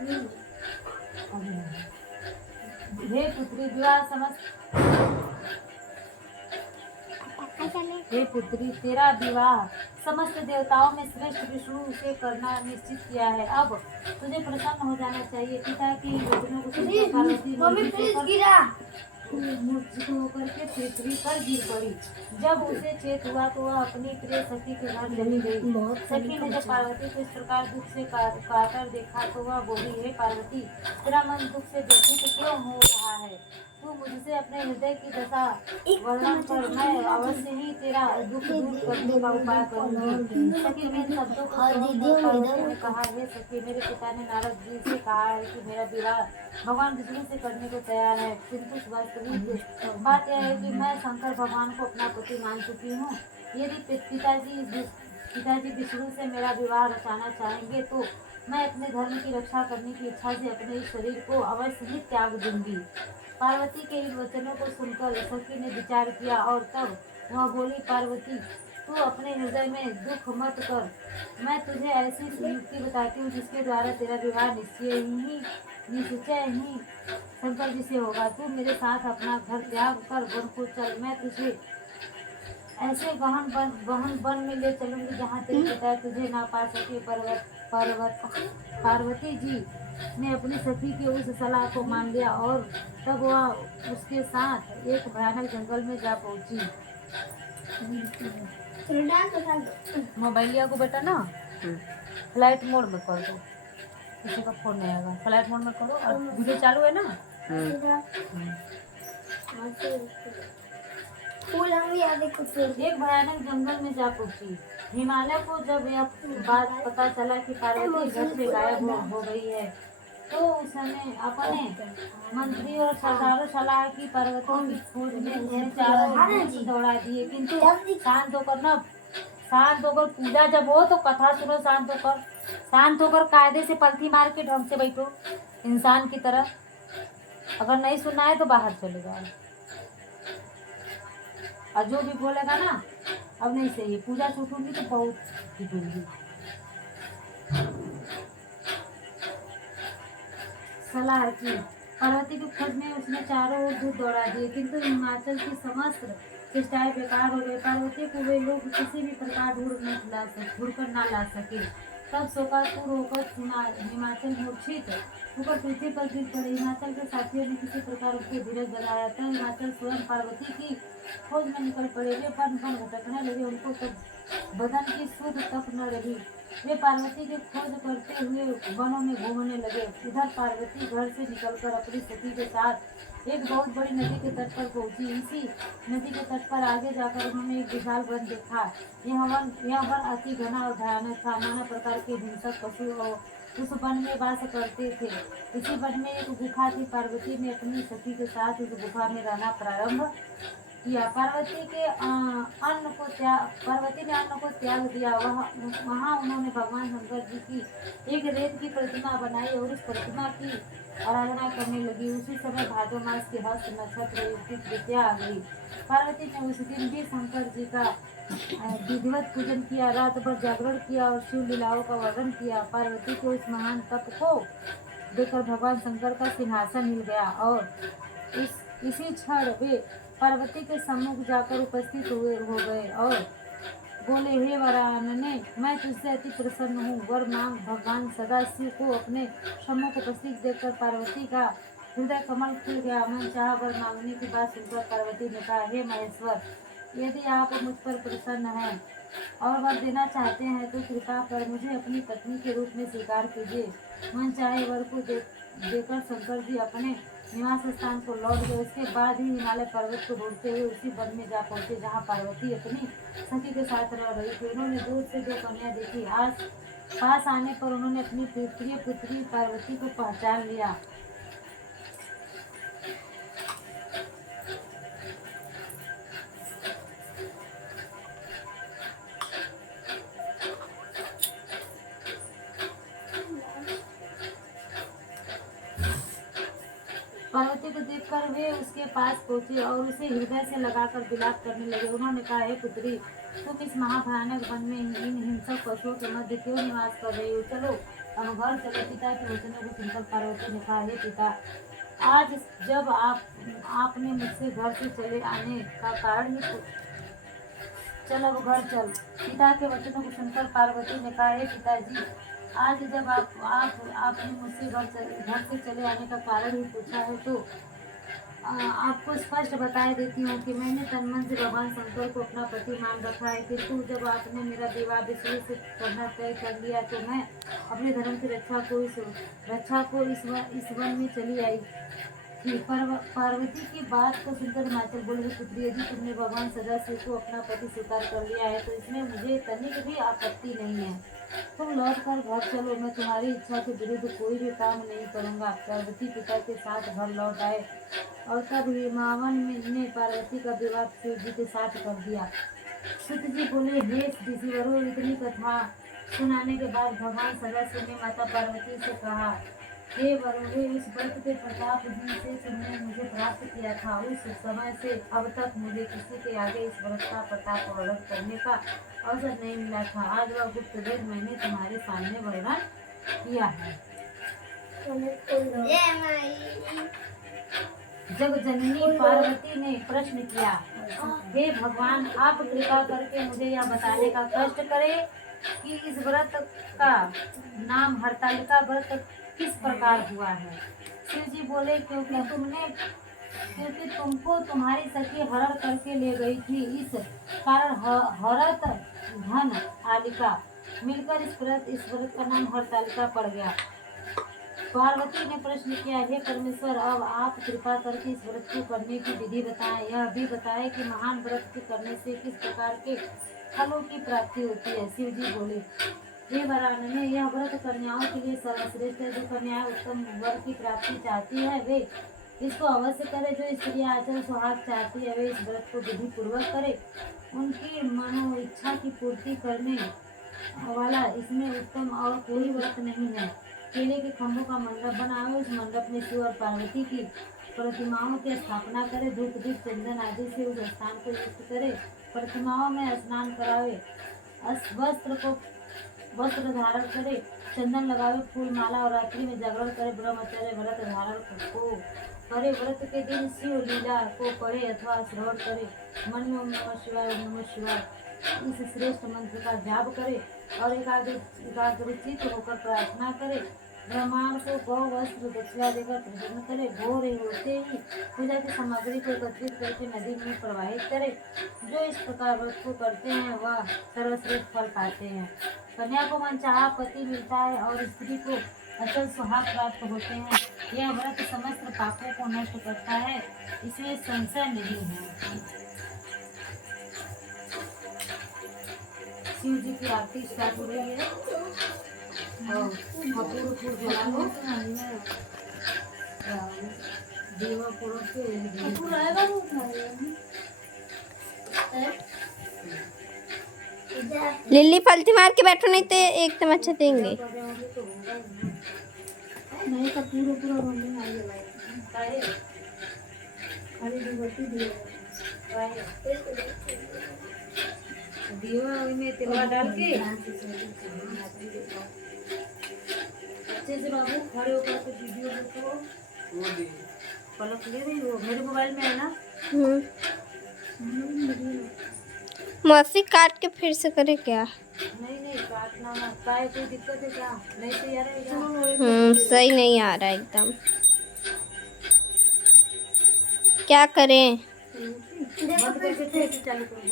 हे पुत्री विवाह हे पुत्री तेरा विवाह समस्त देवताओं में श्रेष्ठ विष्णु से करना निश्चित किया है। अब तुझे प्रसन्न हो जाना चाहिए। पिता की वचनों को सुनकर पार्वती मूर्छित होकर के पृथ्वी पर गिर पड़ी। जब उसे चेत हुआ तो वह अपनी प्रिय सखी के घर चली गई। सखी ने जब पार्वती को इस प्रकार दुख से कातर देखा तो वह बोली, हे पार्वती, तेरा मन दुख से व्यथित क्यों हो रहा है? तू मुझसे अपने हृदय की दशा वर्णन कर, मैं अवश्य ही तेरा दुख दूर करने का उपाय करूंगी। सखी ने शब्दों को पार्वती ने कहा, हे सखी, मेरे पिता ने नारद जी से कहा है कि मेरा विवाह भगवान विष्णु से करने को तैयार है, किंतु वास्तविक बात यह है कि मैं शंकर भगवान को अपना पति मान चुकी हूँ। यदि पिताजी विष्णु से मेरा विवाह रचाना चाहेंगे तो मैं अपने धर्म की रक्षा करने की इच्छा से अपने इस शरीर को अवश्य ही त्याग दूंगी। पार्वती के इन वचनों को सुनकर सखी ने विचार किया और तब वह बोली, पार्वती, तू अपने हृदय में दुख मत कर। मैं तुझे ऐसी युक्ति बताती हूँ जिसके द्वारा तेरा विवाह निश्चय ही शंकर जी से होगा। तू मेरे साथ अपना घर त्याग कर वन को चल। मैं तुझे ऐसे गहन वन में ले चलूंगी जहाँ तेरे पिता तुझे ना पा सके। पार्वती जी ने अपनी सखी की उस सलाह को मान लिया और तब वह उसके साथ एक भयानक जंगल में जा पहुंची। मोबाइलिया को बेटा ना फ्लाइट मोड में कर दो, किसी का फोन नहीं आएगा। फ्लाइट मोड में करो और वीडियो चालू है ना। एक भयानक जंगल में जा पहुंची। हिमालय को जब यह बात पता चला कि पार्वती घर से गायब हो गई है तो उसने अपने मंत्री और सरदारों सलाह की पार्वती की खोज में उन्हें चारों दौड़ा दिए। किंतु शांत होकर पूजा जब हो तो कथा सुनो। शांत होकर कायदे से पलथी मार के ढंग से बैठो इंसान की तरह। अगर नहीं सुनना है तो बाहर चले जाओ। और जो भी बोलेगा ना अब नहीं सही है, पूजा छूटूंगी तो बहुत छूटूंगी। सलाह की पार्वती की खोज में उसने चारों ओर दूध दौड़ा दिए, किंतु हिमाचल की समस्त चेष्टाएं बेकार हो गई। पार्वती को वे लोग किसी भी प्रकार ढूंढ कर ना ला सके। तब शोकातुर होकर हिमाचल मूर्छित होकर पृथ्वी पर गिर पड़े। हिमाचल के साथियों ने किसी प्रकार उसके धीरज बनाया। तब हिमाचल स्वयं पार्वती की खोज में निकल पड़े। वे बन भटकने लगे, उनको तब बदन की सुध तक न रही। वे पार्वती की खोज करते हुए वनों में घूमने लगे। इधर पार्वती घर से निकलकर अपनी सखी के साथ एक बहुत बड़ी नदी के तट पर पहुंची। इसी नदी के तट पर आगे जाकर उन्होंने एक विशाल वन देखा। यह वन अति घना और भयानक था। नाना प्रकार के हिंसक पशु उस वन में वास करते थे। इसी वन में एक गुफा थी। पार्वती ने अपनी सखी के साथ उस गुफा में रहना प्रारंभ किया। पार्वती ने अन्न को त्याग दिया। वहाँ उन्होंने भगवान शंकर जी की एक रेत की प्रतिमा बनाई और उस प्रतिमा की आराधना करने लगी। उसी समय भादो मास के हस्त नक्षत्र युक्त तृतीया आ गई। पार्वती ने उस दिन भी शंकर जी का विधिवत पूजन किया, रात भर जागरण किया और शिव लीलाओं का वर्णन किया। पार्वती के उस महान तप को देखकर भगवान शंकर का सिंहासन हिल गया और इसी क्षण वे पार्वती के सम्मुख जाकर उपस्थित हो गए और बोले, हे वरानने, मैं तुझसे अति प्रसन्न हूँ, वर मांग। भगवान सदाशिव को अपने सम्मुख उपस्थित देखकर पार्वती का हृदय कमल खुल गया। मन चाह वर मांगने की बात सुनकर पार्वती ने कहा, हे महेश्वर, यदि आप मुझ पर प्रसन्न हैं और वर देना चाहते हैं तो कृपा कर मुझे अपनी पत्नी के रूप में स्वीकार कीजिए। मन चाहे वर को देकर शंकर जी अपने निवास स्थान को लौट गए। उसके बाद ही हिमालय पर्वत को ढूंढते हुए उसी वन में जा पहुंचे जहाँ पार्वती अपनी सखी के साथ रह रही थी। उन्होंने दूर से दो कन्या देखी। पास आने पर उन्होंने अपनी प्रिय पुत्री पार्वती को पहचान लिया। पार्वती को देखकर वे उसके पास पहुंचे और उसे हृदय से लगाकर विलाप करने लगे। उन्होंने कहा, हे पुत्री, तुम इस महाभयानक वन में इन हिंसक पशुओं के मध्य क्यों निवास कर रही हो? चलो अब घर चले। पिता के वचनों को सुनकर पार्वती ने कहा, हे पिता, आज जब आपने मुझसे घर से चले आने का कारण ही चल, अब घर चल। पिता के वचनों को सुनकर पार्वती ने कहा, हे पिताजी, आज जब आपने मुझसे घर से चले आने का कारण ही पूछा है तो आपको स्पष्ट बता देती हूँ कि मैंने तन मन से भगवान शंकर को अपना पति मान रखा है, किंतु जब आपने मेरा विवाह विष्णु से करना तय कर लिया तो मैं अपने धर्म की रक्षा को इस वन में चली आई थी। पार्वती की बात को सुनकर हिमाचल बोले, पुत्री, यदि तुमने भगवान सदाशिव को अपना पति स्वीकार कर लिया है तो इसमें मुझे तनिक भी आपत्ति नहीं है। तुम लौट कर घर चलो, मैं तुम्हारी इच्छा के विरुद्ध कोई भी काम नहीं करूँगा। पार्वती पिता के साथ घर लौट आए और तब हिमावन ने पार्वती का विवाह शिव जी के साथ कर दिया। सुत जी बोले, हे ऋषिवरों, इतनी कथा सुनाने के बाद भगवान सदाशिव ने माता पार्वती से कहा, हे वरुणे, उस व्रत के प्रताप जिनसे तुमने मुझे प्राप्त किया था, उस समय से अब तक मुझे किसी के आगे इस व्रत का प्रताप वर्णन करने का अवसर नहीं मिला था। आज वह गुप्त वेद मैंने तुम्हारे सामने वर्णन किया है। जब जननी पार्वती ने प्रश्न किया, हे भगवान, आप कृपा करके मुझे यह बताने का कष्ट करें कि इस व्रत का नाम हरतालिका व्रत किस प्रकार हुआ है। शिव जी बोले, क्योंकि तुमको तुम्हारी सखी हरण करके ले गई थी, इस कारण हरत धन आलिका मिलकर इस व्रत का नाम हरतालिका पड़ गया। पार्वती ने प्रश्न किया, हे परमेश्वर, अब आप कृपा करके इस व्रत को करने की विधि बताएं। यह भी बताएं कि महान व्रत के करने से किस प्रकार के फलों की प्राप्ति होती है। शिव जी बोले, हे वरानने, यह व्रत कन्याओं के लिए सर्वश्रेष्ठ है। जो कन्याएं उत्तम वर की प्राप्ति चाहती है वे इसको अवश्य करे। जो स्त्रियां आचरण सुहाग चाहती है वे इस व्रत को विधि पूर्वक करे। उनकी मनो इच्छा की पूर्ति करने वाला इसमें उत्तम और कोई व्रत नहीं है। केले के खम्भों का मंडप बनावे, उस मंडप में शिव और पार्वती की प्रतिमाओं की स्थापना करे, धूप दीप चंदन आदि से उस स्थान को युक्त करे, प्रतिमाओं में स्नान करावे, वस्त्र धारण करे, चंदन लगावे, फूल माला और रात्रि में जागरण करे, ब्रह्मचर्य व्रत धारण को करे। व्रत के दिन शिव लीला को पढ़े अथवा श्रवण करे। मन में ओम नमः शिवाय, ओम नमः शिवाय इस श्रेष्ठ मंत्र का जाप करे और एकाग्रचित होकर प्रार्थना करे। ब्राह्मण को गौ वस्त्र दक्षिणा देकर प्रसन्न करे। भोर होते ही पूजा की सामग्री को एकत्रित करके नदी में प्रवाहित करे। जो इस प्रकार व्रत को करते हैं वह सर्वश्रेष्ठ फल पाते हैं। कन्या को मनचाहा पति मिलता है और स्त्री को अचल सुहाग प्राप्त होते हैं। यह व्रत समस्त पापों को नष्ट करता है, इसमें संशय नहीं है। शिव जी की आरती स्टार्ट हो रही है और कपूर फूल जला लो, दीवा पुरों लिल्ली पलटी मार के बैठो, नहीं तो एकदम अच्छा देंगे। नहीं तो पूरा पूरा बनने आई है खाली दीवा में तेल डाल के अच्छे से बाबू खड़े होकर के वीडियो देखो। पलक ले रही हो, मेरे मोबाइल में है ना। मौसी काट के फिर से करे क्या? नहीं काटना मत, काय कोई दिक्कत है क्या? नहीं तो यार सही नहीं आ रहा एकदम। क्या करें? बंद करके फिर चालू करो।